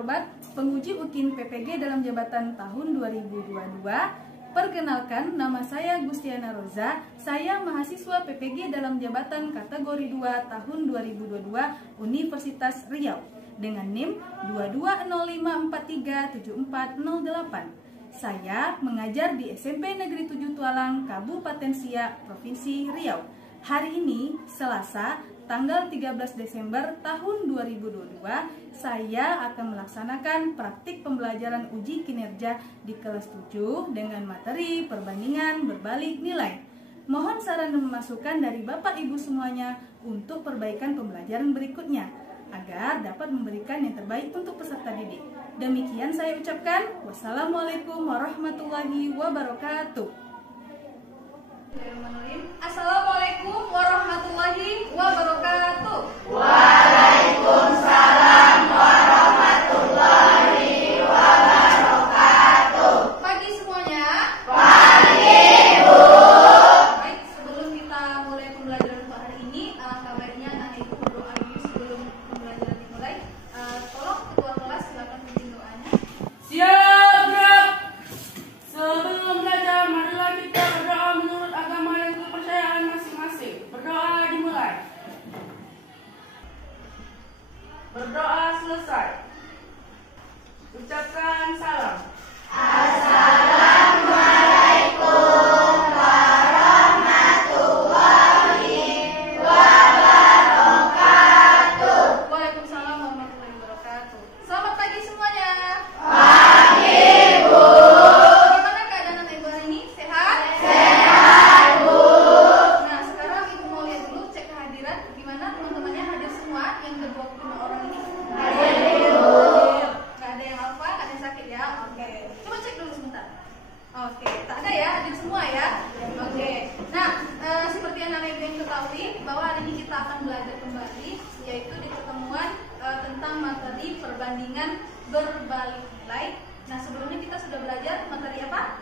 terhormat penguji UKIN PPG dalam jabatan tahun 2022. Perkenalkan, nama saya Gustiana Roza. Saya mahasiswa PPG dalam jabatan kategori 2 tahun 2022 Universitas Riau dengan NIM 2205437408. Saya mengajar di SMP Negeri 7 Tualang, Kabupaten Siak, Provinsi Riau. Hari ini, Selasa, tanggal 13 Desember tahun 2022, saya akan melaksanakan praktik pembelajaran uji kinerja di kelas 7 dengan materi perbandingan berbalik nilai. Mohon saran dan masukan dari Bapak Ibu semuanya untuk perbaikan pembelajaran berikutnya, agar dapat memberikan yang terbaik untuk peserta didik. Demikian saya ucapkan, wassalamualaikum warahmatullahi wabarakatuh. Assalamualaikum warahmatullahi wabarakatuh. Waalaikumsalam warahmatullahi wabarakatuh. Pagi semuanya. Pagi, Bu. Baik, sebelum kita mulai pembelajaran untuk hari ini, alangkah baiknya anak ibu berdoa dulu sebelum pembelajaran dimulai. Tolong ketua kelas silakan pimpin doanya. Siap, gerak. Sebelum belajar, marilah kita berdoa menurut agama dan kepercayaan masing-masing. Berdoa dimulai. Berdoa selesai. Ucapkan salam. Assalamualaikum warahmatullahi wabarakatuh. Waalaikumsalam warahmatullahi wabarakatuh. Selamat pagi semuanya. Pagi, Bu. Bagaimana keadaan anak ibu hari ini? Sehat? Sehat, Bu. Nah, sekarang ibu mau lihat dulu cek kehadiran. Gimana teman-temannya hadir semua yang ada 25 orang ini? Hadir, Bu. Gak ada yang alfa, gak ada yang sakit ya? Oke. Coba cek dulu sebentar. Oke, tak ada ya, hadir semua ya? Oke. Nah, seperti yang anak ibu yang ketahui, bahwa hari ini kita akan belajar kembali, yaitu di pertemuan tentang materi perbandingan berbalik nilai. Nah, sebelumnya kita sudah belajar materi apa?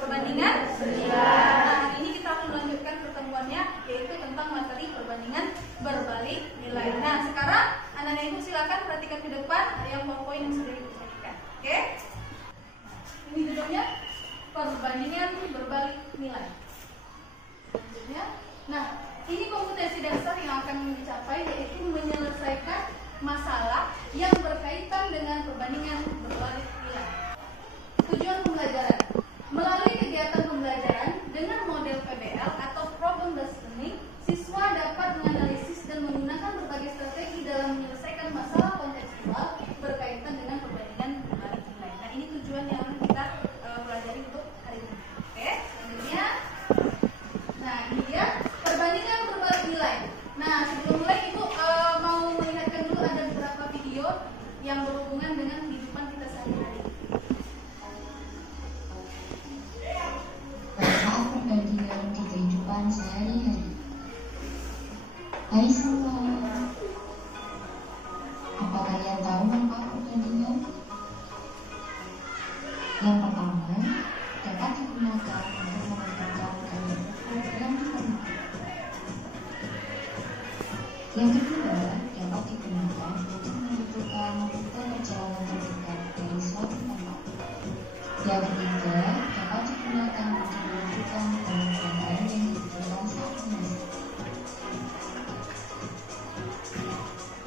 Perbandingan nilai. Nah, hari ini kita akan melanjutkan pertemuannya, yaitu tentang materi perbandingan berbalik nilai. Nah, sekarang anak-anak ibu silakan perhatikan ke depan yang poin yang sudah ibu perhatikan. Oke? Ini judulnya perbandingan berbalik nilai. Selanjutnya, nah, ini kompetensi dasar yang akan dicapai, yaitu menyelesaikan masalah yang berkaitan dengan perbandingan berbalik nilai. Tujuan pembelajaran: melalui kegiatan pembelajaran dengan model PBL atau problem based learning, siswa dapat menganalisis dan menggunakan berbagai strategi dalam menyelesaikan masalah kontekstual berkaitan dengan perbandingan berbalik nilai. Nah, ini tujuan yang akan kita pelajari untuk hari ini. Oke, selanjutnya. Nah, ini dia perbandingan berbalik nilai. Nah, sebelum mulai ibu mau melihatkan dulu ada beberapa video yang berhubungan dengan kehidupan kita sehari-hari. Manfaat perbandingan di kehidupan sehari-hari. Hai semua, apa kalian tahu manfaat perbandingan? Yang pertama, dapat digunakan untuk menentukan gaya ukur yang ditemukan. Yang kedua, dapat digunakan untuk menentukan rute perjalanan terdekat dari suatu tempat. Yang ketiga, dapat digunakan untuk menentukan banyak data yang dibutuhkan saat memasak.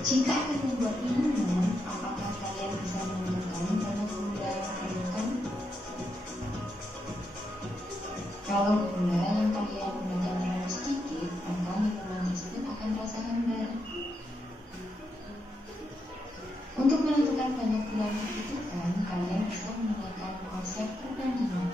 Jika akan membuat minuman, apakah kalian bisa menentukan banyak gula yang diperlukan? Kalau gula yang kalian gunakan terlalu sedikit, maka minuman tersebut akan terasa hambar. Untuk menentukan banyak gula yang dibutuhkan, kalian bisa menggunakan konsep perbandingan.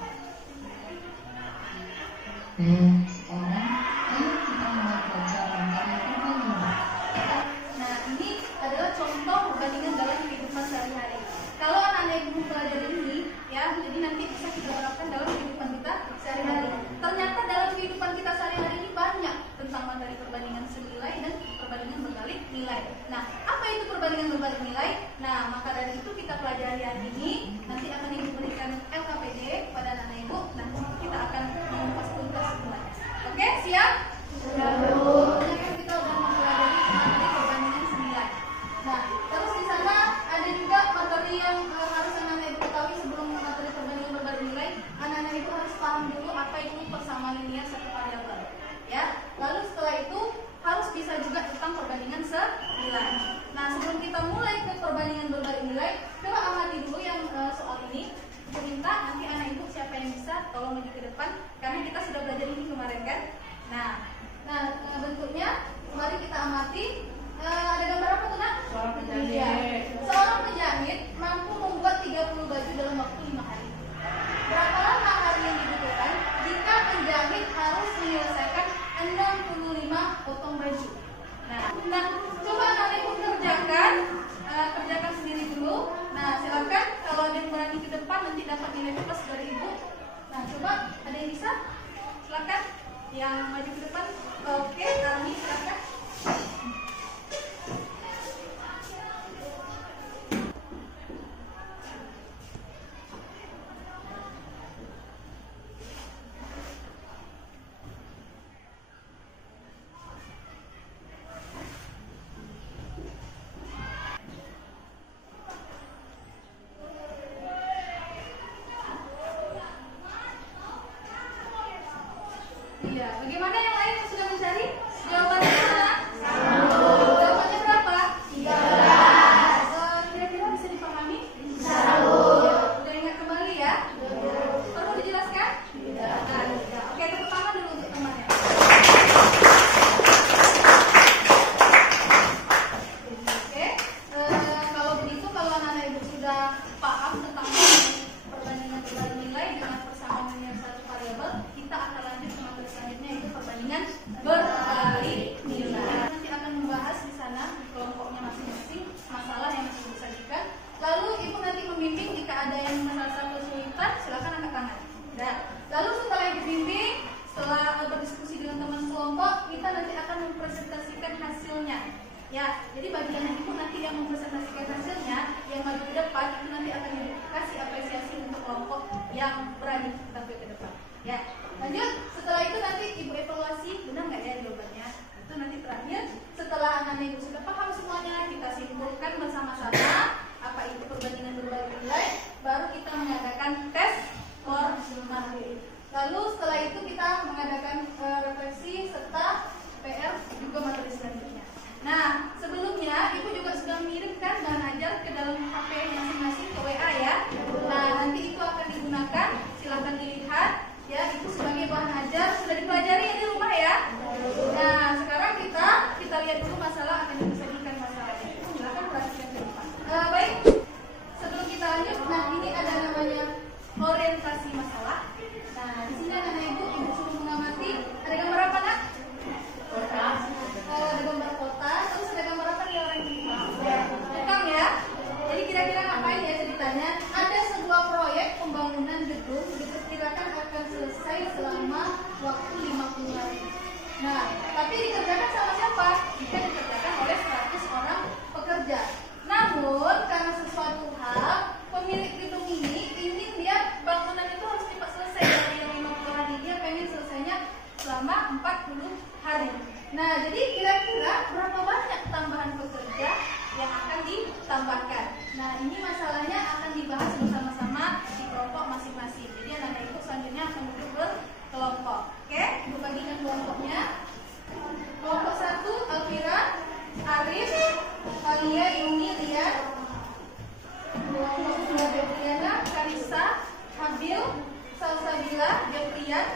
maju ke depan karena kita sudah belajar ini kemarin kan. Nah bentuknya mari kita amati. Ada gambar apa tuh nak? Seorang penjahit. Iya. Seorang penjahit mampu membuat 30 baju dalam waktu 5 hari. Berapa lama hari yang dibutuhkan jika penjahit harus menyelesaikan 65 potong baju? Nah coba anak ibu kerjakan sendiri dulu. Nah silakan kalau ada yang berani ke depan nanti dapat nilai plus dari ibu. Nah coba ada yang bisa? Silakan yang maju ke depan. Oke, kami silakan. Iya, bagaimana yang lain yang sudah mencari? Jawabannya mana? 1. Jawabannya berapa? 13. Kira-kira bisa dipahami? 1. Ya, udah ingat kembali ya? Perlu dijelaskan? Tidak. Oke, tepuk tangan dulu untuk temannya. Oke, kalau begitu kalau anak-anak ibu sudah paham tentang perbandingan nilai dengan persamaan yang satu variabel, kita akan lanjut ke materi selanjutnya yaitu perbandingan berbalik nilai. Nanti akan membahas di sana kelompoknya masing-masing masalah yang masih disajikan. Lalu ibu nanti membimbing jika ada yang merasa kesulitan, silakan angkat tangan. Nah, lalu setelah ibu bimbing, setelah berdiskusi dengan teman kelompok, kita nanti akan mempresentasikan hasilnya. Ya, jadi bagian ibu nanti yang mempresentasikan hasilnya, yang maju ke depan itu nanti akan dikasih apresiasi untuk kelompok yang berani tampil ke depan. Ya, lanjut. Setelah itu nanti ibu evaluasi benar nggak ya jawabannya. Itu nanti terakhir setelah anak ibu sudah paham semuanya, kita simpulkan bersama-sama apa itu perbandingan berbalik nilai, baru kita mengadakan tes formatif. Lalu setelah itu kita mengadakan refleksi serta PR juga materi selanjutnya. Nah, sebelumnya ibu juga sudah mengirimkan bahan ajar ke dalam HP masing-masing ke WA ya. Nah, nanti itu akan digunakan, silahkan dilihat ya, itu sebagai bahan ajar. Sudah dipelajari ya di rumah ya. Nah, sekarang kita lihat dulu masalah akan disajikan masalahnya. Silahkan perhatikan ke depan. Baik, sebelum kita lanjut, nah ini ada namanya orientasi masalah. Nah, di sini ada ibu suruh mengamati. Ada gambar apa nak? Ada gambar kota, terus ada gambar apa nih orang ini? Tukang ya. Jadi kira-kira ngapain ya ceritanya? Ada sebuah proyek pembangunan gedung diperkirakan akan selesai selama waktu 50 hari. Nah, tapi dikerjakan sama siapa? Jika dikerjakan oleh 100 orang pekerja. Namun karena sesuatu hal pemilik gedung ini ingin dia bangunan itu harus cepat selesai dari yang 50 hari, dia pengen selesainya selama 40 hari. Nah, jadi kira-kira berapa banyak tambahan pekerja yang akan ditambahkan? Nah, ini masalahnya akan dibahas bersama-sama di kelompok masing-masing. Jadi anak ibu selanjutnya akan duduk berkelompok. Oke, ibu bagikan kelompoknya. Kelompok 1, Alfira, Arif, Alia, Yuni, Rian. Kelompok 2, Debriana, Karisa, Habil, Salsabila, Jeffrian.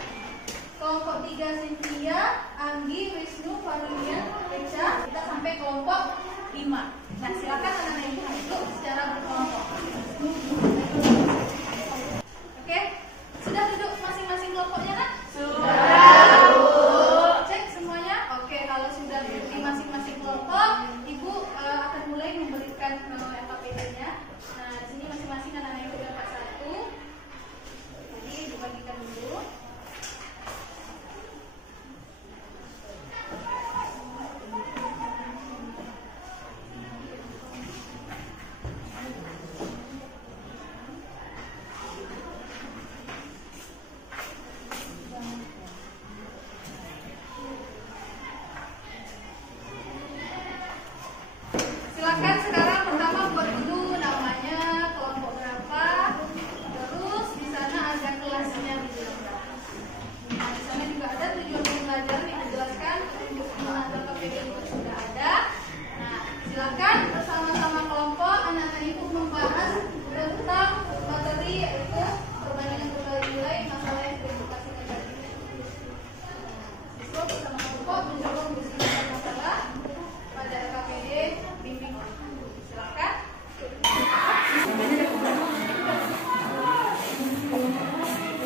Kelompok 3, Cynthia, Anggi, Wisnu, Farlian, Eca. Kita sampai kelompok 5. Nah, silakan anak-anak ibu duduk secara berkelompok. Oke, sudah duduk masing-masing kelompoknya nak? Sudah. Cek semuanya. Oke, kalau sudah duduk di masing-masing kelompok, ibu akan mulai memberikan LKPD-nya. Nah, di sini masing-masing anak-anak ibu dapat 1. Jadi dibagikan dulu.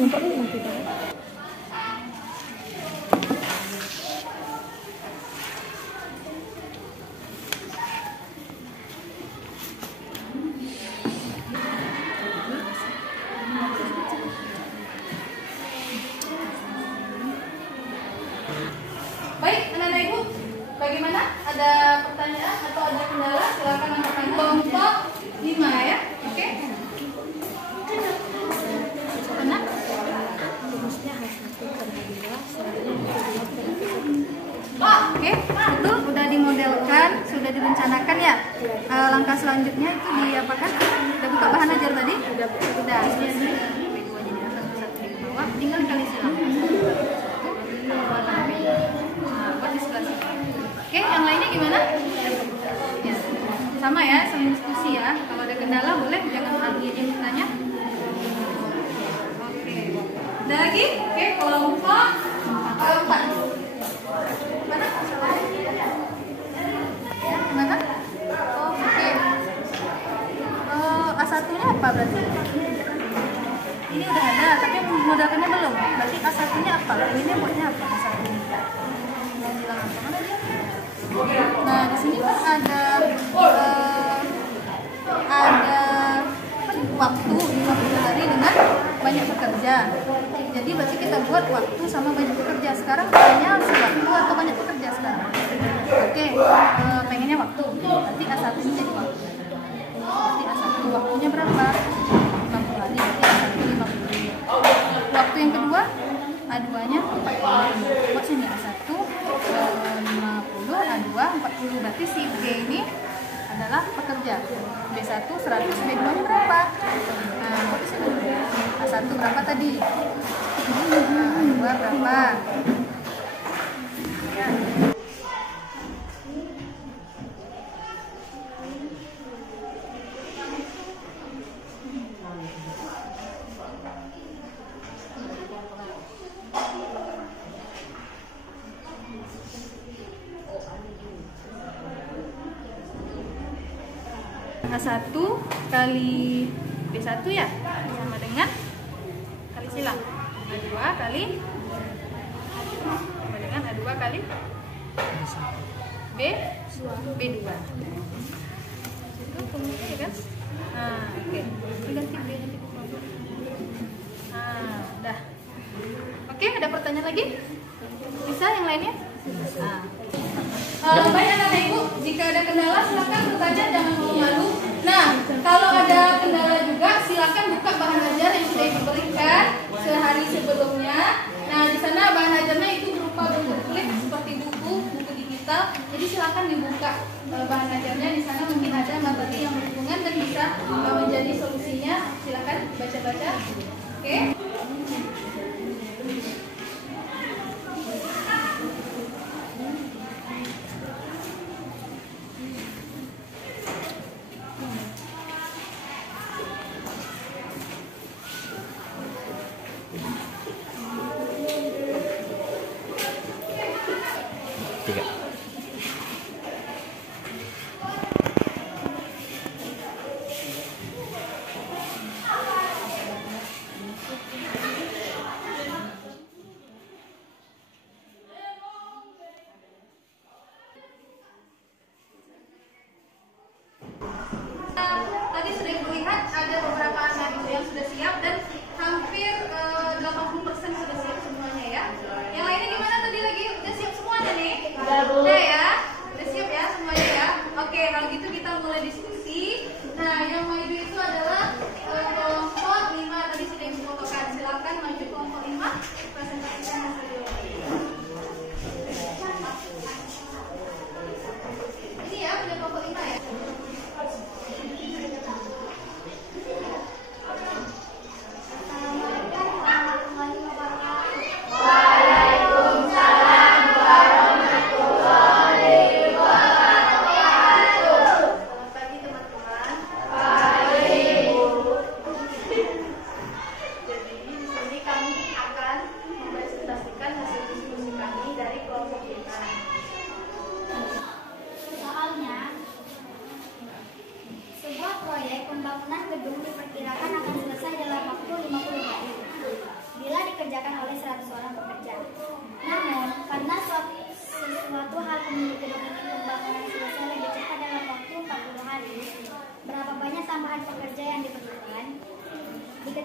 Baik, anak-anak ibu, bagaimana? Ada pertanyaan atau ada kendala? Silakan angkat tangan. Kelompok 5 ya, oke? Mana? Oh, oke, betul. Udah dimodelkan, sudah direncanakan ya. Langkah selanjutnya itu diapakan? Udah buka bahan ajar tadi? Udah. Satu di bawah, tinggal dikali silang. Oke, yang lainnya gimana? Ya, sama ya, sambil diskusi ya. Kalau ada kendala boleh, jangan lagi yang bertanya. Oke, ada lagi? Oke, kelompok 4. Mana? Mana? Oh, oke. A1-nya apa berarti? Ini udah ada, tapi modalkannya belum. Berarti A1-nya apa? Ini buatnya apa? A1-nya? Mana dia? Nah, di sini kan ada waktu hari dengan banyak bekerja. Jadi berarti kita buat waktu sama banyak bekerja. Sekarang pengennya si waktu atau banyak bekerja sekarang? Oke, pengennya waktu. Berarti A1 ini jadi waktu. Berarti A1 waktunya berapa? 50 hari. Berarti A1 50. Waktu yang kedua A2-nya 40. Buat sini A1 50, A2 40. Berarti si B ini adalah pekerja. B1 100, B2-nya berapa? Nah, buat di sini. A1 berapa tadi? A2 berapa? A1 kali B1 ya, sama dengan kali silang. A2 kali sama dengan A2 kali B2. Itu kemudian ya kan? Nah, oke. Ganti B. Nah, udah. Oke, ada pertanyaan lagi? Bisa yang lainnya? Baik anak-anak ibu, jika ada kendala silakan bertanya, jangan malu-malu. Nah, kalau ada kendala juga silakan buka bahan ajar yang sudah diberikan sehari sebelumnya. Nah, di sana bahan ajarnya itu berupa bentuk klip seperti buku digital. Jadi silakan dibuka bahan ajarnya, di sana mungkin ada materi yang berhubungan dan bisa menjadi solusinya. Silakan baca-baca. Oke.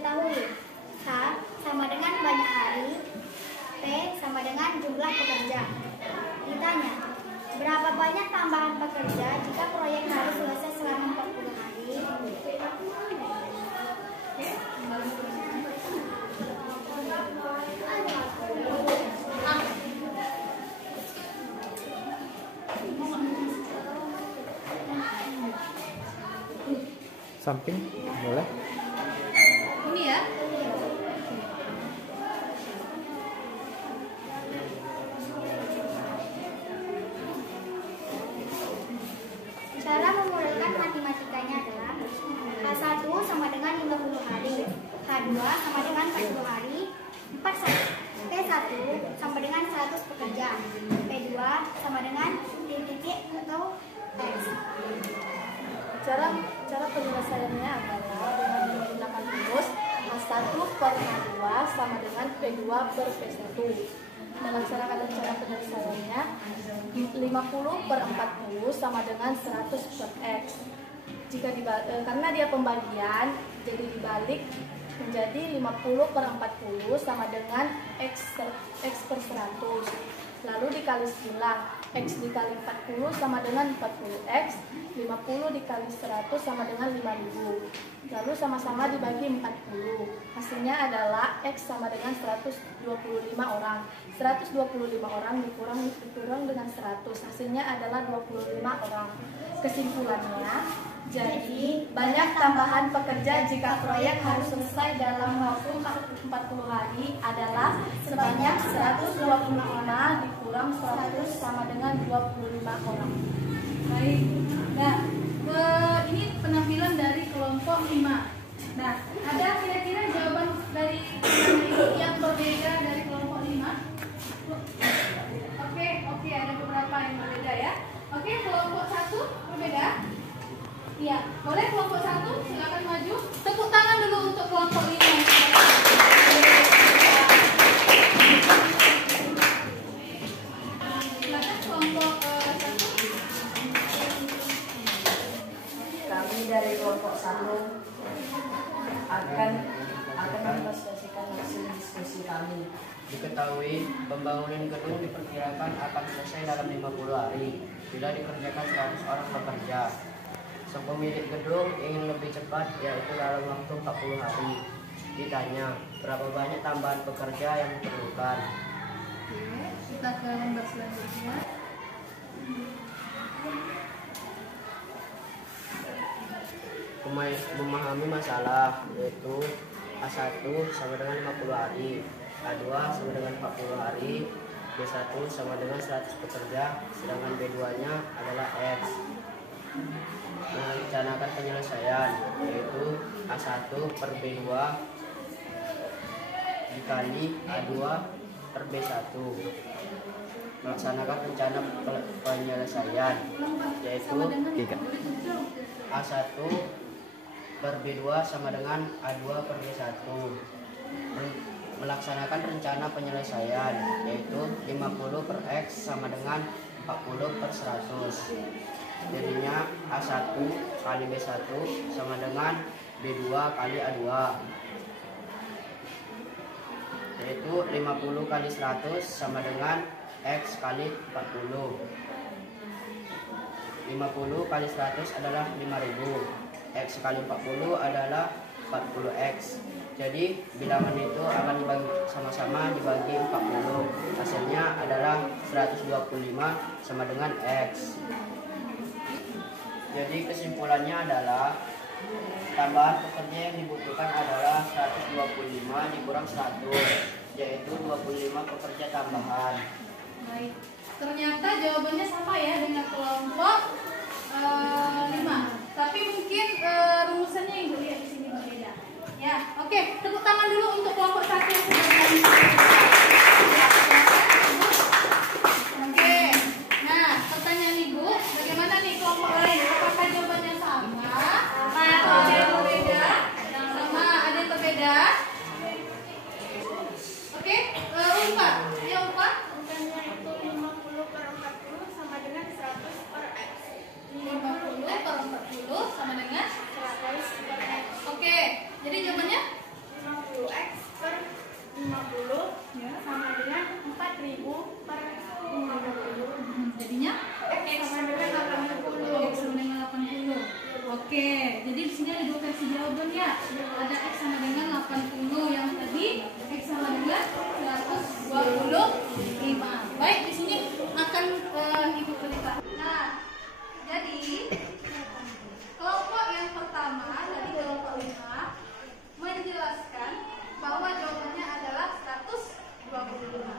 diketahui. H sama dengan banyak hari. P sama dengan jumlah pekerja. Ditanya, berapa banyak tambahan pekerja jika proyek harus selesai selama 40 hari? Samping boleh. Ini ya. Cara memudahkan matematikanya adalah H1 sama dengan 50 hari, H2 sama dengan 40 hari, P1 sama dengan 100 pekerja, P2 sama dengan titik atau X. Cara penyelesaiannya adalah dengan menggunakan rumus H1 per H2 sama dengan P2 per P1. Melaksanakan cara penyelesaiannya 50 per 40 sama dengan 100 per X. Karena dia pembagian, jadi dibalik menjadi 50 per 40 sama dengan X per 100. Lalu dikali 9, X dikali 40 sama dengan 40X, 50 dikali 100 sama dengan 5000. Lalu sama-sama dibagi 40. Hasilnya adalah X sama dengan 125 orang. 125 orang dikurang dengan 100. Hasilnya adalah 25 orang. Kesimpulannya, jadi banyak tambahan pekerja jika proyek harus selesai dalam waktu 40 hari adalah sebanyak 125 dikurang 100 sama dengan 25 orang. Baik. Nah, ini penampilan dari kelompok 5. Nah, ada kira-kira jawaban dari yang berbeda dari kelompok 5? Oke, ada beberapa yang berbeda ya. Oke, kelompok 1 berbeda? Iya, boleh kelompok 1 silakan maju. Tepuk tangan dulu untuk kelompok 5. Silakan kelompok 1. Kami dari kelompok 1 akan mempresentasikan hasil diskusi kami. Diketahui, pembangunan gedung diperkirakan akan selesai dalam 50 hari bila dikerjakan 100 orang pekerja. Sang pemilik gedung ingin lebih cepat, yaitu dalam waktu 40 hari. Ditanya, berapa banyak tambahan pekerja yang diperlukan? Oke, kita ke lembar selanjutnya. Memahami masalah, yaitu A1 sama dengan 50 hari, A2 sama dengan 40 hari, B1 sama dengan 100 pekerja, sedangkan B2-nya adalah X. Merencanakan penyelesaian, yaitu A1 per B2 dikali A2 per B1. Melaksanakan rencana penyelesaian, yaitu A1 per B2 sama dengan A2 per B1. Melaksanakan rencana penyelesaian, yaitu 50 per X sama dengan 40 per 100. Jadinya A1 kali B1 sama dengan B2 kali A2, yaitu 50 kali 100 sama dengan X kali 40. 50 kali 100 adalah 5000. X kali 40 adalah 40X. Jadi bilangan itu akan dibagi sama-sama dibagi 40. Hasilnya adalah 125 sama dengan X. Jadi kesimpulannya adalah tambahan pekerja yang dibutuhkan adalah 125 dikurang 100, yaitu 25 pekerja tambahan. Baik, ternyata jawabannya sama ya dengan kelompok 5. Tapi mungkin rumusannya yang dilihat di sini berbeda. Ya, oke, tepuk tangan dulu untuk kelompok 1 yang sudah Oke, nah pertanyaan Ibu, bagaimana nih kelompok lain? Apakah jawabannya sama? Atau ada yang berbeda? Sama, ada yang berbeda? Oke, Ulfa, ya Ulfa? Pertanyaan itu 50 per 40 sama dengan 100 per X. 50 per 40 sama dengan 100 per X. kan ya? Ada X sama dengan 80 yang tadi X sama dengan 125. Baik, di sini akan Ibu cerita. Nah, jadi kelompok yang pertama dari kelompok 5 menjelaskan bahwa jawabannya adalah 125.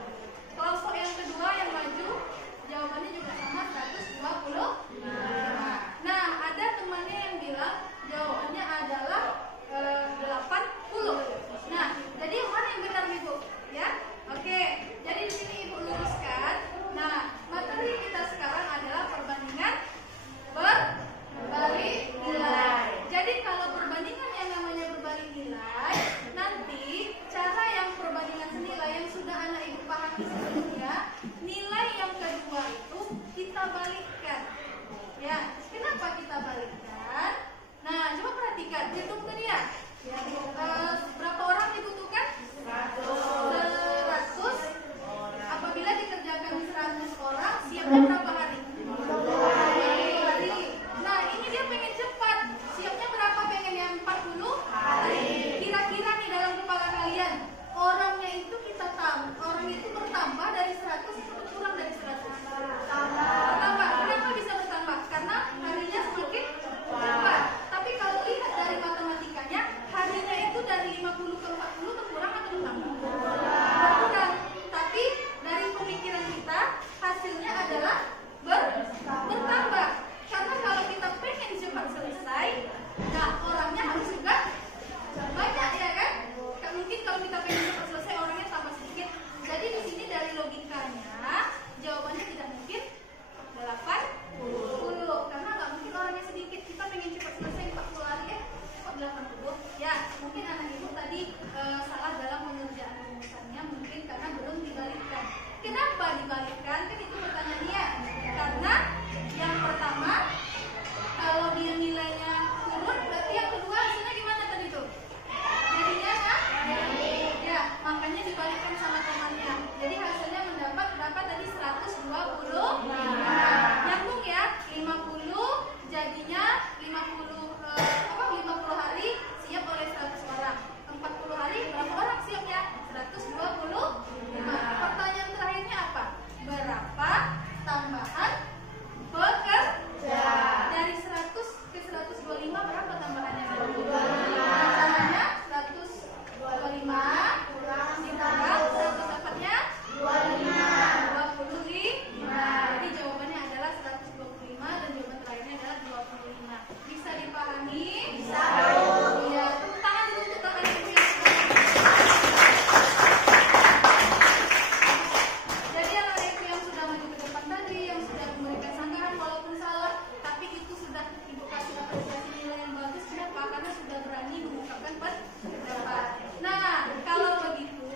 Kelompok yang kedua yang maju jawabannya juga sama 125. Nah, ada temannya yang bilang jawabannya adalah 80. Nah, jadi mana yang benar Ibu? Ya, oke. Jadi di sini Ibu luruskan. Nah, materi kita sekarang adalah perbandingan berbalik nilai. Jadi kalau perbandingan yang namanya berbalik nilai, nanti cara yang perbandingan senilai yang sudah anak Ibu pahami sebelumnya, nilai yang kedua itu kita balikkan. Ya, kenapa kita balikkan? Nah, coba perhatikan, hitung tadi ya. Berapa orang dibutuhkan? 100. Apabila dikerjakan 100 orang, siapnya berapa hari? 20 hari. Nah, ini dia pengen cepat. Siapnya berapa pengennya? 40 hari. Kira-kira nih dalam kepala kalian, orangnya itu orang itu bertambah dari 100 atau kurang dari 100? Bertambah. Kenapa bisa bertambah? Karena harinya semakin cepat. Tapi kalau lihat dari matematikanya, harinya itu dari 50 ke 40 berkurang atau bertambah? Berkurang. Tapi dari pemikiran kita, hasilnya adalah bertambah. Karena kalau kita pengen cepat selesai, nah orangnya harus juga banyak, ya kan? Mungkin kalau kita pengen cepat selesai, orangnya tambah sedikit. Jadi di sini dari logikanya, jawabannya tidak mungkin 80. Karena nggak mungkin orangnya sedikit. Kita pengen cepat selesai 40 hari ya, kok 80? Ya, mungkin anak Ibu tadi salah dalam pengerjaan rumusannya, mungkin karena belum dibalikkan. Kenapa dibalikkan? Kan itu pertanyaannya. Karena yang pertama, kalau dia nilainya turun, berarti yang kedua hasilnya gimana tadi tuh? Jadinya kan? Ya, makanya dibalikkan sama temannya. Jadi hasilnya mendapat berapa tadi? 120. Nyambung ya? 50 jadinya 50 hari siap oleh 100 orang. 40 hari berapa orang siapnya? 125. Pertanyaan terakhirnya apa? Berapa tambahan pekerja? Dari 100 ke 125 berapa tambahannya? 25. 125 ditambah 100-nya 25. Jadi jawabannya adalah 125 dan jawaban terakhirnya adalah 25. Bisa dipahami? Bisa. Iya, tepuk tangan dulu untuk tangan Ibu yang jadi anak Ibu yang sudah maju ke depan tadi, yang sudah memberikan sanggahan walaupun salah, tapi itu sudah Ibu kasih apresiasi nilai yang bagus. Kenapa? Karena sudah berani mengungkapkan pendapat. Nah, kalau begitu,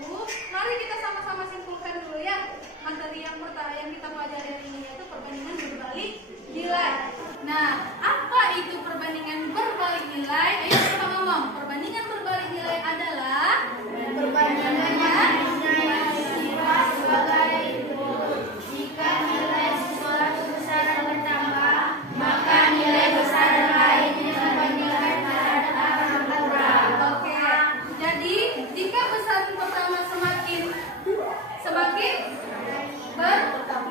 mari kita sama-sama simpulkan dulu ya. Materi yang pertama yang kita pelajari hari ini yaitu perbandingan berbalik nilai. Nah, apa itu perbandingan berbalik nilai? Ayo kita ngomong. Perbandingan berbalik nilai adalah perbandingannya Sifat sebagai itu, jika nilai sesuatu besaran bertambah, maka nilai besaran lainnya dibandingkan akan berkurang. Oke, jadi jika besaran pertama semakin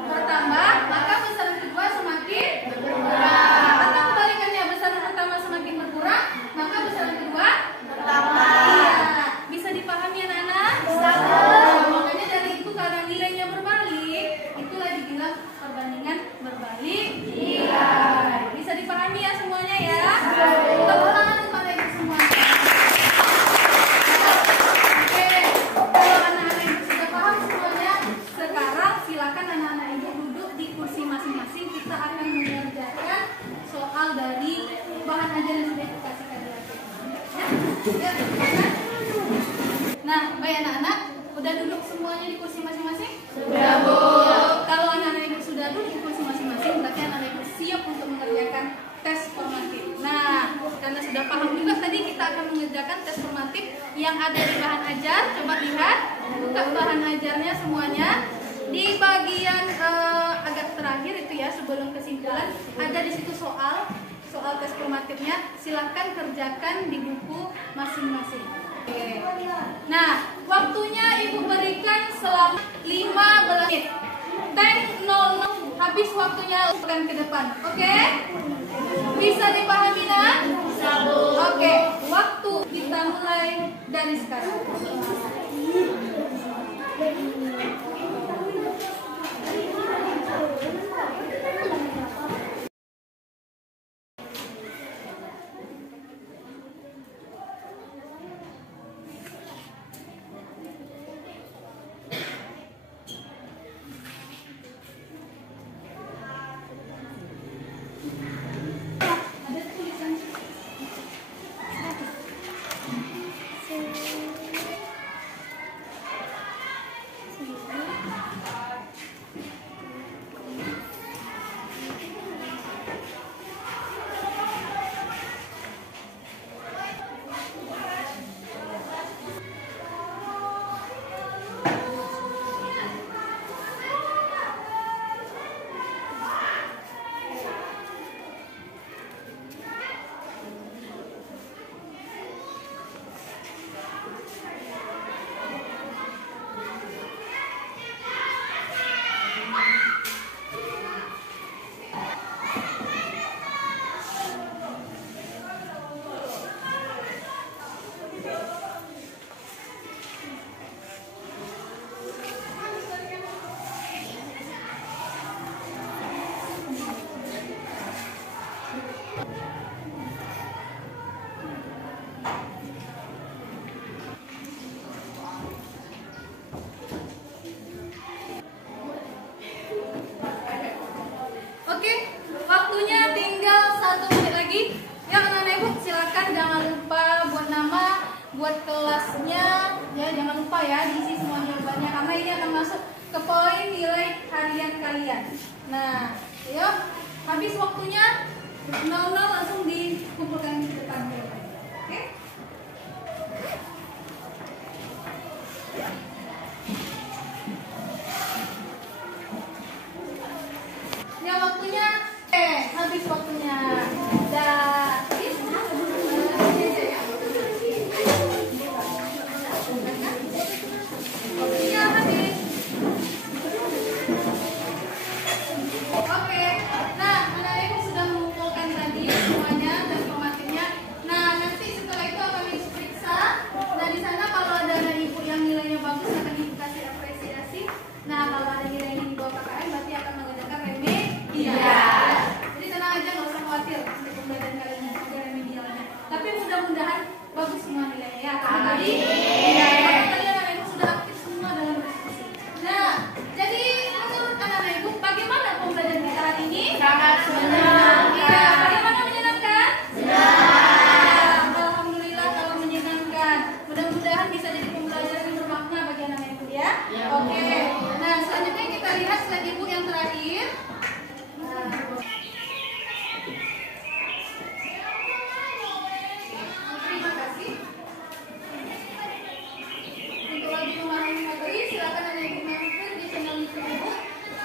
bertambah, maka besaran kedua semakin berkurang. Atau kebalikannya, besaran pertama semakin berkurang, maka besaran kedua bertambah. Iya, bisa dipahami anak-anak? Bisa. Makanya dari itu karena nilainya berbalik, itulah dibilang perbandingan berbalik nilai. Bisa dipahami ya semuanya ya? Tepuk tangan kepada Ibu semuanya. Oke, kalau anak-anak Ibu sudah paham semuanya, sekarang silakan anak-anak Ibu duduk di kursi masing-masing. Kita akan mengerjakan soal dari bahan ajar yang sudah Ibu kasihkan di atas. Ya, nah, baik anak-anak, udah duduk semuanya di kursi masing-masing? Sudah, Bu. Ya, kalau anak-anak Ibu sudah duduk di kursi masing-masing, berarti anak-anak Ibu siap untuk mengerjakan tes formatif. Nah, karena sudah paham juga tadi, kita akan mengerjakan tes formatif yang ada di bahan ajar. Coba lihat, buka bahan ajarnya semuanya. Di bagian agak terakhir itu ya, sebelum kesimpulan, ada di situ soal soal tes formatifnya silahkan kerjakan di buku masing-masing. Oke. Nah, waktunya Ibu berikan selama 15 menit. Tank 00 habis waktunya akan ke depan. Oke? Bisa dipahami nak? Oke, waktu kita mulai dari sekarang. Oke, waktunya tinggal 1 menit lagi. Ya anak-anak ibu silakan jangan lupa buat nama, buat kelasnya, ya jangan lupa ya diisi semua jawabannya karena ini akan masuk ke poin nilai harian kalian. Nah, yuk habis waktunya 00 langsung dikumpulkan di depan jawabannya. Oke? Ya waktunya, habis waktunya. Waktunya habis. Oke, nah anak ibu sudah mengumpulkan tadi semuanya dan formatnya. Nah nanti setelah itu akan diperiksa. Nah di sana kalau ada anak ibu yang nilainya bagus akan dikasih apresiasi. Nah kalau ada nilainya di bawah KKM berarti akan mengadakan remedial. Jadi tenang aja, nggak usah khawatir untuk pembelajaran kalian ada remedialnya. Tapi mudah-mudahan bagus semua nilainya ya. Tadi kalian anak ibu sudah aktif semua dalam berdiskusi. Nah jadi menurut anak-anak ibu bagaimana pembelajaran kita hari ini? Sangat senang. Iya, bagaimana menyenangkan? Senang. Alhamdulillah kalau menyenangkan. Mudah-mudahan bisa jadi pembelajaran yang bermakna bagi anak-anak ibu ya. Oke. Nah selanjutnya kita lihat slide ibu yang terakhir. Terima kasih. Untuk lebih memahami materi, silakan anak ibu mampir di channel YouTube ibu.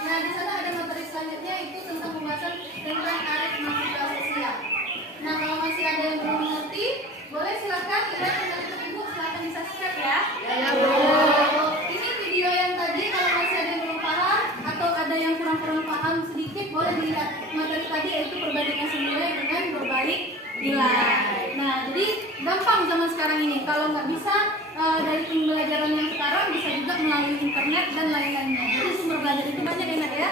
Nah di sana ada materi selanjutnya itu tentang pembahasan tentang aritmatika sosial. Nah kalau masih ada yang belum mengerti, boleh silakan lihat channel YouTube ibu, silakan di subscribe ya. Ini video yang tadi kalau masih ada yang belum paham atau ada yang kurang paham sedikit, boleh dilihat materi tadi yaitu perbandingan senilai dengan berbalik nilai. Nah jadi gampang zaman sekarang ini. Kalau nggak bisa dari pembelajaran yang sekarang bisa juga melalui internet dan lain-lainnya. Jadi sumber belajar itu banyak enak ya.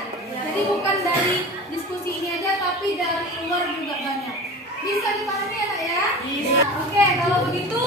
Jadi bukan dari diskusi ini aja, tapi dari luar juga banyak. Bisa dipahami ya nak ya? Bisa. Oke, kalau begitu